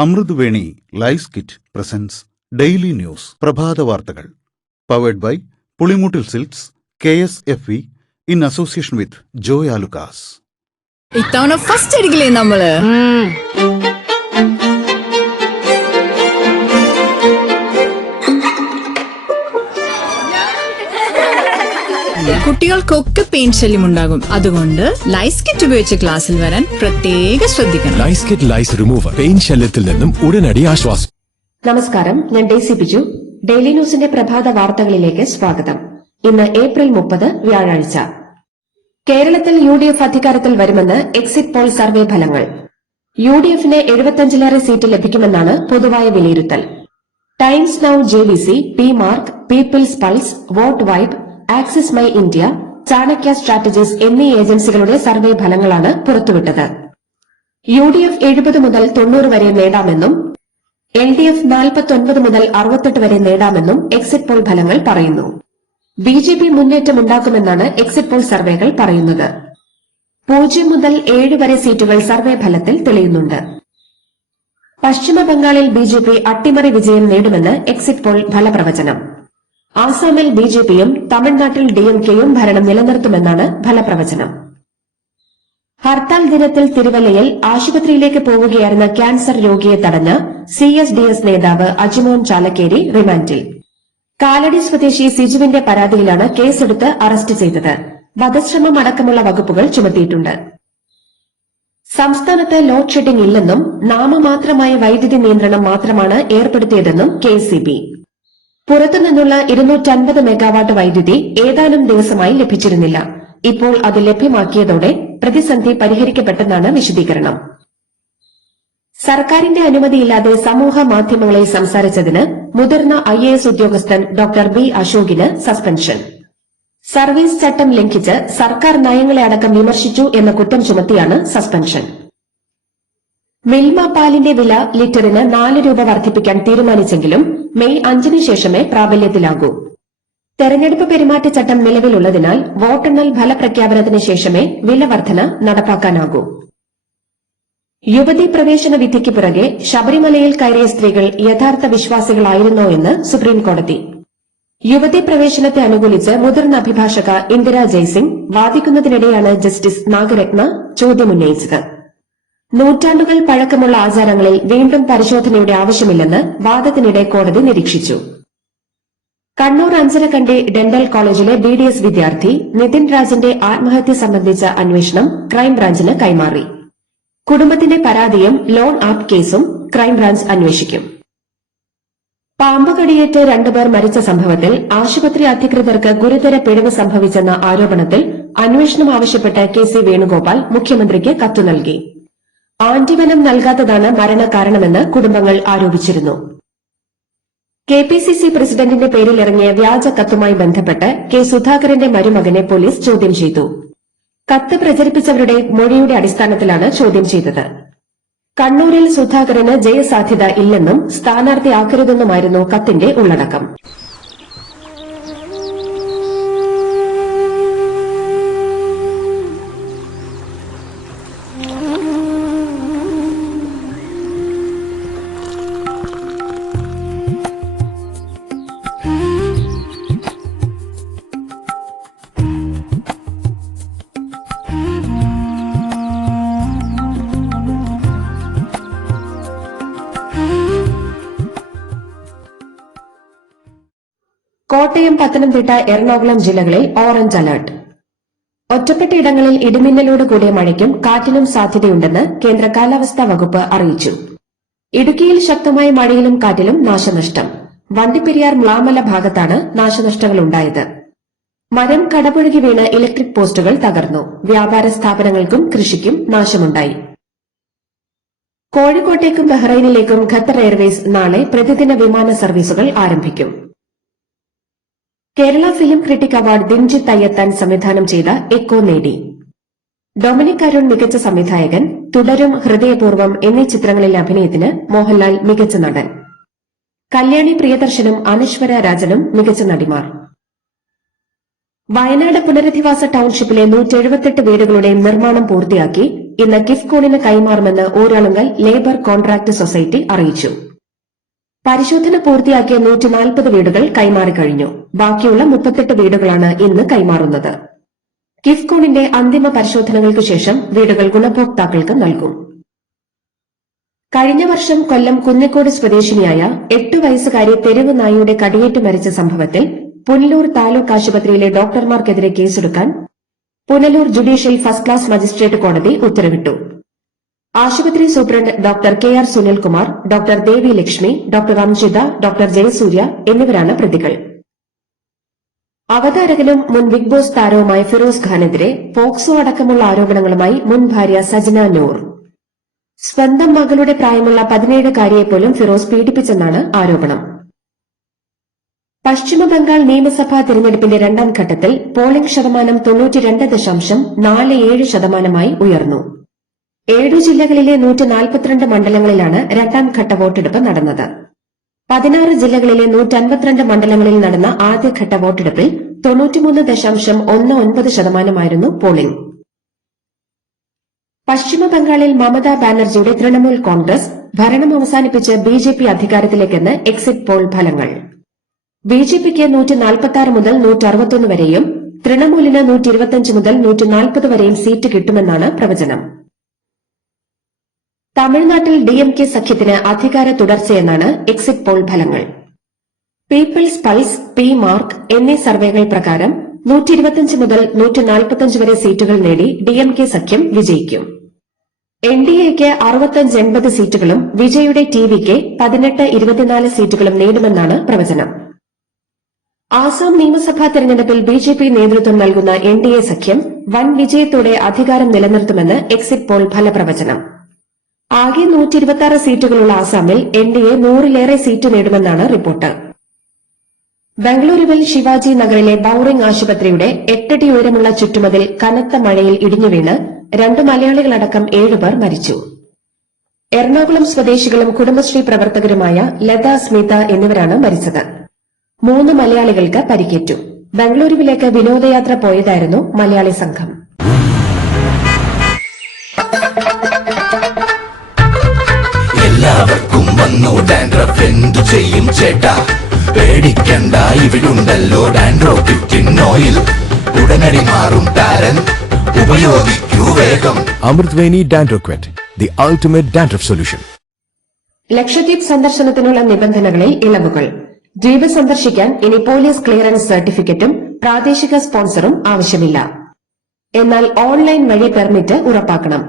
Amruthaveni lice kit presents daily news പ്രഭാത വാർത്തകൾ powered by Pulimoottil silks KSFE in association with Joy Alukkas. ഇത്തവണ first അടിക്കില്ലേ നമ്മള്? കുട്ടികൾക്കൊക്കെ പെയിൻ ശല്യം ഉണ്ടാകും. അതുകൊണ്ട് ലൈസ് കിറ്റ് ഉപയോഗിച്ച് ക്ലാസ്സിൽ വരാൻ പ്രത്യേക ശ്രദ്ധിക്കണം. ലൈസ് കിറ്റ് ലൈസ് റിമൂവർ പെയിൻ ശല്യത്തിൽ നിന്നും ഉടനടി ആശ്വാസം. നമസ്കാരം, ഞാൻ ഡെയ്സി ബിജു. ഡെയിലി ന്യൂസിന്റെ പ്രഭാത വാർത്തകളിലേക്ക് സ്വാഗതം. ഇന്ന് ഏപ്രിൽ 30 വ്യാഴാഴ്ച. കേരളത്തിൽ UDF അധികാരത്തിൽ വരുമെന്ന് എക്സിറ്റ് പോൾ സർവേ ഫലങ്ങൾ. UDFന് 75ലേറെ സീറ്റ് ലഭിക്കുമെന്നാണ് പൊതുവായ വിലയിരുത്തൽ. Times Now, JVC, PMark, people's pulse, vote vibe, Axis My India, Chanakya strategies എന്നീ ഏജൻസികളുടെ സർവേ ഫലങ്ങളാണ് പുറത്തുവിട്ടത്. UDF 70 മുതൽ 90 വരെ നേടാമെന്നും LDF 49 മുതൽ 68 വരെ നേടാമെന്നും എക്സിറ്റ് പോൾ ഫലങ്ങൾ പറയുന്നു. BJP മുന്നേറ്റമുണ്ടാക്കുമെന്നാണ് എക്സിറ്റ് പോൾ സർവേകൾ പറയുന്നത്. 0 മുതൽ 7 വരെ സീറ്റുകൾ സർവേ ഫലത്തിൽ തെളിയുന്നുണ്ട്. പശ്ചിമ ബംഗാളിൽ BJP അട്ടിമറി വിജയം നേടുമെന്ന് എക്സിറ്റ് പോൾ ഫലപ്രവചനം. ആസാമിൽ BJPയും തമിഴ്നാട്ടിൽ DMKയും ഭരണം നിലനിർത്തുമെന്നാണ് ഫലപ്രവചനം. ഹർത്താൽ ദിനത്തിൽ തിരുവല്ലയിൽ ആശുപത്രിയിലേക്ക് പോവുകയായിരുന്ന ക്യാൻസർ രോഗിയെ തടഞ്ഞ CSDS നേതാവ് അജിമോൻ ചാലക്കേരി റിമാൻഡിൽ. കാലടി സ്വദേശി സിജുവിന്റെ പരാതിയിലാണ് കേസെടുത്ത് അറസ്റ്റ് ചെയ്തത്. വധശ്രമം അടക്കമുള്ള വകുപ്പുകൾ ചുമത്തിയിട്ടുണ്ട്. സംസ്ഥാനത്ത് ലോഡ് ഷെഡിംഗ് ഇല്ലെന്നും നാമമാത്രമായ വൈദ്യുതി നിയന്ത്രണം മാത്രമാണ് ഏർപ്പെടുത്തിയതെന്നും KSEB. പുറത്തുനിന്നുള്ള 250 മെഗാവാട്ട് വൈദ്യുതി ഏതാനും ദിവസമായി ലഭിച്ചിരുന്നില്ല. ഇപ്പോൾ അത് ലഭ്യമാക്കിയതോടെ പ്രതിസന്ധി പരിഹരിക്കപ്പെട്ടെന്നാണ് വിശദീകരണം. സർക്കാരിന്റെ അനുമതിയില്ലാതെ സമൂഹ മാധ്യമങ്ങളിൽ സംസാരിച്ചതിന് മുതിർന്ന IAS ഉദ്യോഗസ്ഥൻ ഡോക്ടർ B അശോകിന് സസ്പെൻഷൻ. സർവീസ് ചട്ടം ലംഘിച്ച് സർക്കാർ നയങ്ങളെ അടക്കം വിമർശിച്ചു എന്ന കുറ്റം ചുമത്തിയാണ് സസ്പെൻഷൻ. മിൽമ പാലിന്റെ വില ലിറ്ററിന് 4 രൂപ വർദ്ധിപ്പിക്കാൻ തീരുമാനിച്ചെങ്കിലും മെയ് 5 ശേഷമേ പ്രാബല്യത്തിലാകൂ. തെരഞ്ഞെടുപ്പ് പെരുമാറ്റച്ചട്ടം നിലവിലുള്ളതിനാൽ വോട്ടെണ്ണൽ ഫലപ്രഖ്യാപനത്തിന് ശേഷമേ വില വർധന നടപ്പാക്കാനാകൂ. യുവതീ പ്രവേശന വിധിക്ക് പിറകെ ശബരിമലയിൽ കയറിയ സ്ത്രീകൾ യഥാർത്ഥ വിശ്വാസികളായിരുന്നോ എന്ന് സുപ്രീംകോടതി. യുവതീ പ്രവേശനത്തെ അനുകൂലിച്ച് മുതിർന്ന അഭിഭാഷക ഇന്ദിര ജയ്സിംഗ് വാദിക്കുന്നതിനിടെയാണ് ജസ്റ്റിസ് നാഗരത്ന ചോദ്യമുന്നയിച്ചത്. നൂറ്റാണ്ടുകൾ പഴക്കമുള്ള ആചാരങ്ങളിൽ വീണ്ടും പരിശോധനയുടെ ആവശ്യമില്ലെന്ന് വാദത്തിനിടെ കോടതി നിരീക്ഷിച്ചു. കണ്ണൂർ അഞ്ചരക്കണ്ടി ഡെന്റൽ കോളേജിലെ BDS വിദ്യാർത്ഥി നിതിൻ രാജിന്റെ ആത്മഹത്യ സംബന്ധിച്ച അന്വേഷണം ക്രൈംബ്രാഞ്ചിന് കൈമാറി. കുടുംബത്തിന്റെ പരാതിയും ലോൺ ആപ്പ് കേസും ക്രൈംബ്രാഞ്ച് അന്വേഷിക്കും. പാമ്പ് കടിയേറ്റ് 2 പേർ മരിച്ച സംഭവത്തിൽ ആശുപത്രി അധികൃതർക്ക് ഗുരുതര പിഴവ് സംഭവിച്ചെന്ന ആരോപണത്തിൽ അന്വേഷണം ആവശ്യപ്പെട്ട് KC വേണുഗോപാൽ മുഖ്യമന്ത്രിക്ക് കത്തു നൽകി. ആന്റിവനം നൽകാത്തതാണ് മരണകാരണമെന്ന് കുടുംബങ്ങൾ ആരോപിച്ചിരുന്നു. KPCC പ്രസിഡന്റിന്റെ പേരിൽ ഇറങ്ങിയ വ്യാജ കത്തുമായി ബന്ധപ്പെട്ട് K സുധാകരന്റെ മരുമകനെ പോലീസ് ചോദ്യം ചെയ്തു. കത്ത് പ്രചരിപ്പിച്ചവരുടെ മൊഴിയുടെ അടിസ്ഥാനത്തിലാണ് ചോദ്യം ചെയ്തത്. കണ്ണൂരിൽ സുധാകരന് ജയസാധ്യത ഇല്ലെന്നും സ്ഥാനാർത്ഥിയാക്കരുതെന്നുമായിരുന്നു കത്തിന്റെ ഉള്ളടക്കം. കോട്ടയം, പത്തനംതിട്ട, എറണാകുളം ജില്ലകളിൽ ഓറഞ്ച് അലർട്ട്. ഒറ്റപ്പെട്ട ഇടങ്ങളിൽ ഇടിമിന്നലോട് കൂടിയ മഴയ്ക്കും കാറ്റിനും സാധ്യതയുണ്ടെന്ന് കേന്ദ്ര കാലാവസ്ഥാ വകുപ്പ് അറിയിച്ചു. ഇടുക്കിയിൽ ശക്തമായ മഴയിലും കാറ്റിലും നാശനഷ്ടം. വണ്ടിപ്പെരിയാർ മ്ലാമല ഭാഗത്താണ് നാശനഷ്ടങ്ങളുണ്ടായത്. മരം കടപുഴകി വീണ് ഇലക്ട്രിക് പോസ്റ്റുകൾ തകർന്നു. വ്യാപാര സ്ഥാപനങ്ങൾക്കും കൃഷിക്കും നാശമുണ്ടായി. കോഴിക്കോട്ടേക്കും ബഹ്റൈനിലേക്കും ഖത്തർ എയർവേസ് നാളെ പ്രതിദിന വിമാന സർവീസുകൾ ആരംഭിക്കും. Kerala film critic award Dinjith Ayyathan സംവിധാനം ചെയ്ത എക്കോ നേടി. ഡൊമിനിക് അരുൺ മികച്ച സംവിധായകൻ, തുടരും, ഹൃദയപൂർവ്വം എന്നീ ചിത്രങ്ങളിലെ അഭിനയത്തിന് മോഹൻലാൽ മികച്ച നടൻ. കല്യാണി പ്രിയദർശനും അനശ്വര രാജനും മികച്ച നടിമാർ. വയനാട് പുനരധിവാസ ടൌൺഷിപ്പിലെ 178 വീടുകളുടെ നിർമ്മാണം പൂർത്തിയാക്കി ഇന്ന് കിഫ്കോണിന് കൈമാറുമെന്ന് ഊരാളുങ്കൽ ലേബർ കോൺട്രാക്ട് സൊസൈറ്റി അറിയിച്ചു. പരിശോധന പൂർത്തിയാക്കിയ 140 വീടുകൾ കൈമാറിക്കഴിഞ്ഞു. ബാക്കിയുള്ള 38 വീടുകളാണ് ഇന്ന് കൈമാറുന്നത്. കിഫ്കോണിന്റെ അന്തിമ പരിശോധനകൾക്ക് ശേഷം വീടുകൾ ഗുണഭോക്താക്കൾക്ക് നൽകും. കഴിഞ്ഞ വർഷം കൊല്ലം കുന്നക്കോട് സ്വദേശിനിയായ 8 വയസ്സുകാരി തെരുവ് നായയുടെ കടിയേറ്റ് മരിച്ച സംഭവത്തിൽ പുനലൂർ താലൂക്ക് ആശുപത്രിയിലെ ഡോക്ടർമാർക്കെതിരെ കേസെടുക്കാൻ Punalur judicial first class magistrate കോടതി ഉത്തരവിട്ടു. ആശുപത്രി സൂപ്രണ്ട് doctor K R. Sunilkumar, doctor Devi Lakshmi, doctor Amjitha, doctor Jayasurya എന്നിവരാണ് പ്രതികൾ. അവതാരകനും മുൻ ബിഗ് ബോസ് താരവുമായ ഫിറോസ് ഖാനെതിരെ പോക്സോ അടക്കമുള്ള ആരോപണങ്ങളുമായി മുൻ ഭാര്യ സജന നൂർ. സ്വന്തം മകളുടെ പ്രായമുള്ള 17-കാരിയെപ്പോലും ഫിറോസ് പീഡിപ്പിച്ചെന്നാണ് ആരോപണം. പശ്ചിമബംഗാൾ നിയമസഭാ തിരഞ്ഞെടുപ്പിന്റെ രണ്ടാം ഘട്ടത്തിൽ പോളിംഗ് ശതമാനം 92.47% ഉയർന്നു. 7 ജില്ലകളിലെ 142 മണ്ഡലങ്ങളിലാണ് രണ്ടാം ഘട്ട വോട്ടെടുപ്പ് നടന്നത്. 16 ജില്ലകളിലെ 152 മണ്ഡലങ്ങളിൽ നടന്ന ആദ്യഘട്ട വോട്ടെടുപ്പിൽ 93.19% പോളിംഗ്. പശ്ചിമബംഗാളിൽ മമതാ ബാനർജിയുടെ തൃണമൂൽ കോൺഗ്രസ് ഭരണം അവസാനിപ്പിച്ച് ബിജെപി അധികാരത്തിലേക്കെന്ന് എക്സിറ്റ് പോൾ ഫലങ്ങൾ. ബിജെപിക്ക് 146 മുതൽ 161 വരെയും തൃണമൂലിന് 125 മുതൽ 140 വരെയും സീറ്റ് കിട്ടുമെന്നാണ് പ്രവചനം. തമിഴ്നാട്ടിൽ ഡിഎംകെ സഖ്യത്തിന് അധികാര തുടർച്ചയെന്നാണ് എക്സിറ്റ് പോൾ ഫലങ്ങൾ. പീപ്പിൾസ് പൾസ്, പി മാർക്ക് എന്നീ സർവേകൾ പ്രകാരം 125 മുതൽ 145 വരെ സീറ്റുകൾ നേടി ഡിഎംകെ സഖ്യം വിജയിക്കും. എൻഡിഎക്ക് 65-80 സീറ്റുകളും വിജയുടെ ടിവിക്ക് 18-24 സീറ്റുകളും നേടുമെന്നാണ് പ്രവചനം. ആസാം നിയമസഭാ തെരഞ്ഞെടുപ്പിൽ ബിജെപി നേതൃത്വം നൽകുന്ന എൻഡിഎ സഖ്യം വൻ വിജയത്തോടെ അധികാരം നിലനിർത്തുമെന്ന് എക്സിറ്റ് പോൾ ഫലപ്രവചനം. ആകെ 126 സീറ്റുകളുള്ള ആസാമിൽ എൻഡിഎ 100-ലേറെ സീറ്റ് നേടുമെന്നാണ് റിപ്പോർട്ട്. ബംഗളൂരുവിൽ ശിവാജി നഗറിലെ ബൌറിംഗ് ആശുപത്രിയുടെ 8 അടി ഉയരമുള്ള ചുറ്റുമതിൽ കനത്ത മഴയിൽ ഇടിഞ്ഞുവീണ് 2 മലയാളികളടക്കം 7 പേർ മരിച്ചു. എറണാകുളം സ്വദേശികളും കുടുംബശ്രീ പ്രവർത്തകരുമായ ലത, സ്മിത എന്നിവരാണ് മരിച്ചത്. 3 മലയാളികൾക്ക് പരിക്കേറ്റു. ബംഗളൂരുവിലേക്ക് വിനോദയാത്ര പോയതായിരുന്നു മലയാളി സംഘം. എല്ലാവർക്കും വന്നു ഡാൻഡ്രഫ്, എന്തു ചെയ്യും ചേട്ടാ? പേടിക്കണ്ട, ഇവിടുണ്ടല്ലോ ഡാൻഡ്രോഫിറ്റിൻ ഓയിൽ. ഉടനടി മാറും താരൻ, ഉപയോഗിക്കൂ വേഗം. അമൃത്വേനി ഡാൻഡ്രോക്വെറ്റ്, the ultimate dandruff solution. Lakshadweep സന്ദർശനത്തിനുള്ള നിബന്ധനകളിൽ ഇളവുകൾ. ദ്വീപ് സന്ദർശിക്കാൻ ഇനി പോലീസ് ക്ലിയറൻസ് സർട്ടിഫിക്കറ്റും പ്രാദേശിക സ്പോൺസറും ആവശ്യമില്ല. എന്നാൽ ഓൺലൈൻ വഴി പെർമിറ്റ് ഉറപ്പാക്കണം.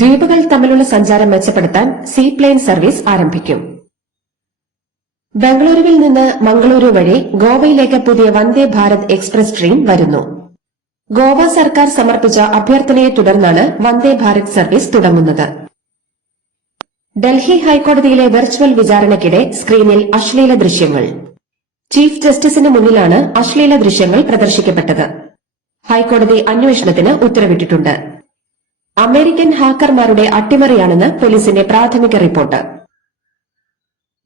ദ്വീപുകൾ തമ്മിലുള്ള സഞ്ചാരം മെച്ചപ്പെടുത്താൻ സീപ്ലെയിൻ സർവീസ് ആരംഭിക്കും. ബംഗളൂരുവിൽ നിന്ന് മംഗളൂരു വഴി ഗോവയിലേക്ക് പുതിയ വന്ദേ ഭാരത് എക്സ്പ്രസ് ട്രെയിൻ വരുന്നു. ഗോവ സർക്കാർ സമർപ്പിച്ച അഭ്യർത്ഥനയെ തുടർന്നാണ് വന്ദേ ഭാരത് സർവീസ് തുടങ്ങുന്നത്. ഡൽഹി ഹൈക്കോടതിയിലെ വെർച്വൽ വിചാരണയ്ക്കിടെ സ്ക്രീനിൽ അശ്ലീല ദൃശ്യങ്ങൾ. ചീഫ് ജസ്റ്റിസിന് മുന്നിലാണ് അശ്ലീല ദൃശ്യങ്ങൾ പ്രദർശിക്കപ്പെട്ടത്. ഹൈക്കോടതി അന്വേഷണത്തിന് ഉത്തരവിട്ടിട്ടുണ്ട്. അമേരിക്കൻ ഹാക്കർമാരുടെ അട്ടിമറിയാണെന്ന് പോലീസിന്റെ പ്രാഥമിക റിപ്പോർട്ട്.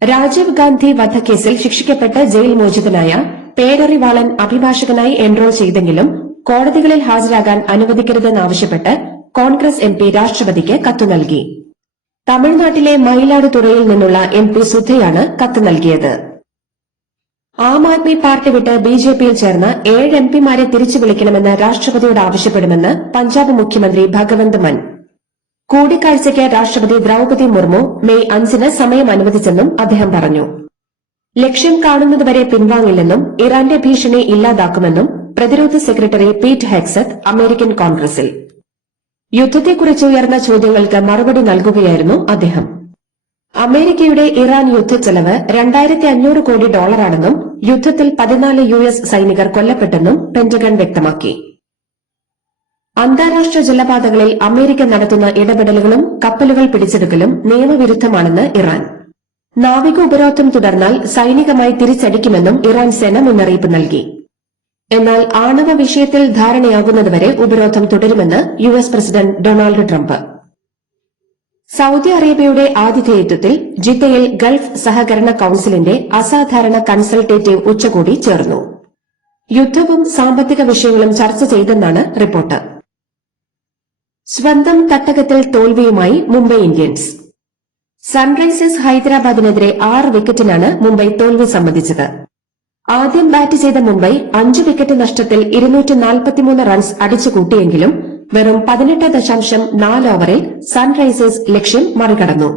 രാജീവ് ഗാന്ധി വധക്കേസിൽ ശിക്ഷിക്കപ്പെട്ട് ജയിൽ മോചിതനായ പേരറിവാളൻ അഭിഭാഷകനായി എൻറോൾ ചെയ്തെങ്കിലും കോടതികളിൽ ഹാജരാകാൻ അനുവദിക്കരുതെന്നാവശ്യപ്പെട്ട് കോൺഗ്രസ് എംപി രാഷ്ട്രപതിക്ക് കത്ത് നൽകി. തമിഴ്നാട്ടിലെ മയിലാടുതുറയിൽ നിന്നുള്ള എംപി സുധയാണ് കത്ത് നൽകിയത്. ആം ആദ്മി പാർട്ടി വിട്ട് ബിജെപിയിൽ ചേർന്ന 7 എംപിമാരെ തിരിച്ചു വിളിക്കണമെന്ന് രാഷ്ട്രപതിയോട് ആവശ്യപ്പെടുമെന്ന് പഞ്ചാബ് മുഖ്യമന്ത്രി ഭഗവന്ത് മാൻ. കൂടിക്കാഴ്ചയ്ക്ക് രാഷ്ട്രപതി ദ്രൌപതി മുർമു മെയ് 5-ന് സമയം അനുവദിച്ചെന്നും അദ്ദേഹം പറഞ്ഞു. ലക്ഷ്യം കാണുന്നതുവരെ പിൻവാങ്ങില്ലെന്നും ഇറാന്റെ ഭീഷണി ഇല്ലാതാക്കുമെന്നും പ്രതിരോധ സെക്രട്ടറി പീറ്റ് ഹെഗ്സത്ത് അമേരിക്കൻ കോൺഗ്രസിൽ. യുദ്ധത്തെക്കുറിച്ച് ഉയർന്ന ചോദ്യങ്ങൾക്ക് മറുപടി നൽകുകയായിരുന്നു അദ്ദേഹം. അമേരിക്കയുടെ ഇറാൻ യുദ്ധച്ചെലവ് $2,500 കോടി ആണെന്നും യുദ്ധത്തിൽ 14 US സൈനികർ കൊല്ലപ്പെട്ടെന്നും പെന്റഗൺ വ്യക്തമാക്കി. അന്താരാഷ്ട്ര ജലപാതകളിൽ അമേരിക്ക നടത്തുന്ന ഇടപെടലുകളും കപ്പലുകൾ പിടിച്ചെടുക്കലും നിയമവിരുദ്ധമാണെന്ന് ഇറാൻ. നാവിക ഉപരോധം തുടർന്നാൽ സൈനികമായി തിരിച്ചടിക്കുമെന്നും ഇറാൻ സേന മുന്നറിയിപ്പ് നൽകി. എന്നാൽ ആണവ വിഷയത്തിൽ ധാരണയാകുന്നതുവരെ ഉപരോധം തുടരുമെന്ന് US president Donald Trump. Saudi അറേബ്യയുടെ ആതിഥേയത്വത്തിൽ ജിദ്ദയിൽ ഗൾഫ് സഹകരണ കൌൺസിലിന്റെ അസാധാരണ കൺസൾട്ടേറ്റീവ് ഉച്ചകോടി ചേർന്നു. യുദ്ധവും സാമ്പത്തിക വിഷയങ്ങളും ചർച്ച ചെയ്തെന്നാണ് റിപ്പോർട്ട്. സ്വന്തം തട്ടകത്തിൽ തോൽവിയുമായി മുംബൈ ഇന്ത്യൻസ്. സൺറൈസേഴ്സ് ഹൈദരാബാദിനെതിരെ 6 വിക്കറ്റിനാണ് മുംബൈ തോൽവി സമ്മതിച്ചത്. ആദ്യം ബാറ്റ് ചെയ്ത മുംബൈ 5 വിക്കറ്റ് നഷ്ടത്തിൽ 243 റൺസ് അടിച്ചുകൂട്ടിയെങ്കിലും വെറും 18.4 ഓവറിൽ സൺറൈസേഴ്സ് ലക്ഷ്യം മറികടന്നു.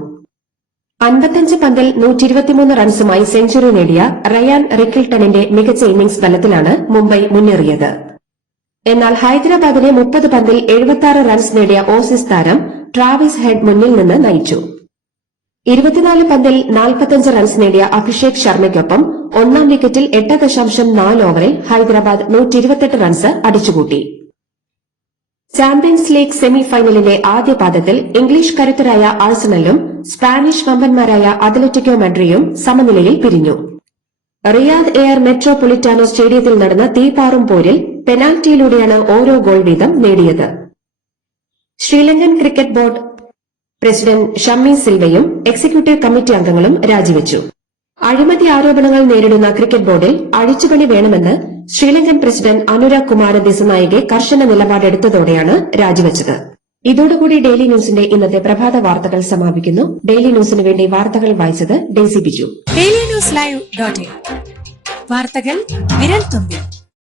55 പന്തിൽ 123 റൺസുമായി സെഞ്ചുറി നേടിയ റയാൻ റിക്കിൾട്ടണിന്റെ മികച്ച ഇന്നിംഗ്സ് ബലത്തിലാണ് മുംബൈ മുന്നേറിയത്. എന്നാൽ ഹൈദരാബാദിനെ 30 പന്തിൽ 76 റൺസ് നേടിയ ഓസീസ് താരം ട്രാവിസ് ഹെഡ് മുന്നിൽ നിന്ന് നയിച്ചു. 24 പന്തിൽ 45 റൺസ് നേടിയ അഭിഷേക് ശർമ്മയ്ക്കൊപ്പം ഒന്നാം വിക്കറ്റിൽ 8.4 ഓവറിൽ ഹൈദരാബാദ് 128 റൺസ് അടിച്ചുകൂട്ടി. ചാമ്പ്യൻസ് ലീഗ് സെമി ഫൈനലിന്റെ ആദ്യ പാദത്തിൽ ഇംഗ്ലീഷ് കരുത്തരായ ആഴ്സണലും സ്പാനിഷ് വമ്പന്മാരായ അത്ലറ്റിക്കോ മഡ്രിയും സമനിലയിൽ പിരിഞ്ഞു. റിയാദ് എയർ മെട്രോപൊളിറ്റാനോ സ്റ്റേഡിയത്തിൽ നടന്ന തീപാറും പോരിൽ പെനാൽറ്റിയിലൂടെയാണ് ഓരോ ഗോൾ വീതം നേടിയത്. Sri Lankan cricket board president Shammi സിൽവയും എക്സിക്യൂട്ടീവ് കമ്മിറ്റി അംഗങ്ങളും രാജിവെച്ചു. അഴിമതി ആരോപണങ്ങൾ നേരിടുന്ന ക്രിക്കറ്റ് ബോർഡിൽ അഴിച്ചുപണി വേണമെന്ന് ശ്രീലങ്കൻ പ്രസിഡന്റ് അനുരാഗ് കുമാര ദിസനായകെ കർശന നിലപാടെടുത്തതോടെയാണ് രാജിവെച്ചത്. ഇതോടുകൂടി ഡെയിലി ന്യൂസിന്റെ ഇന്നത്തെ പ്രഭാത വാർത്തകൾ സമാപിക്കുന്നു. ഡെയിലി ന്യൂസിന് വേണ്ടി വാർത്തകൾ വായിച്ചത് Daisy Biju. Daily news live .in വാർത്തകൾ വിരൽ തുമ്പിൽ.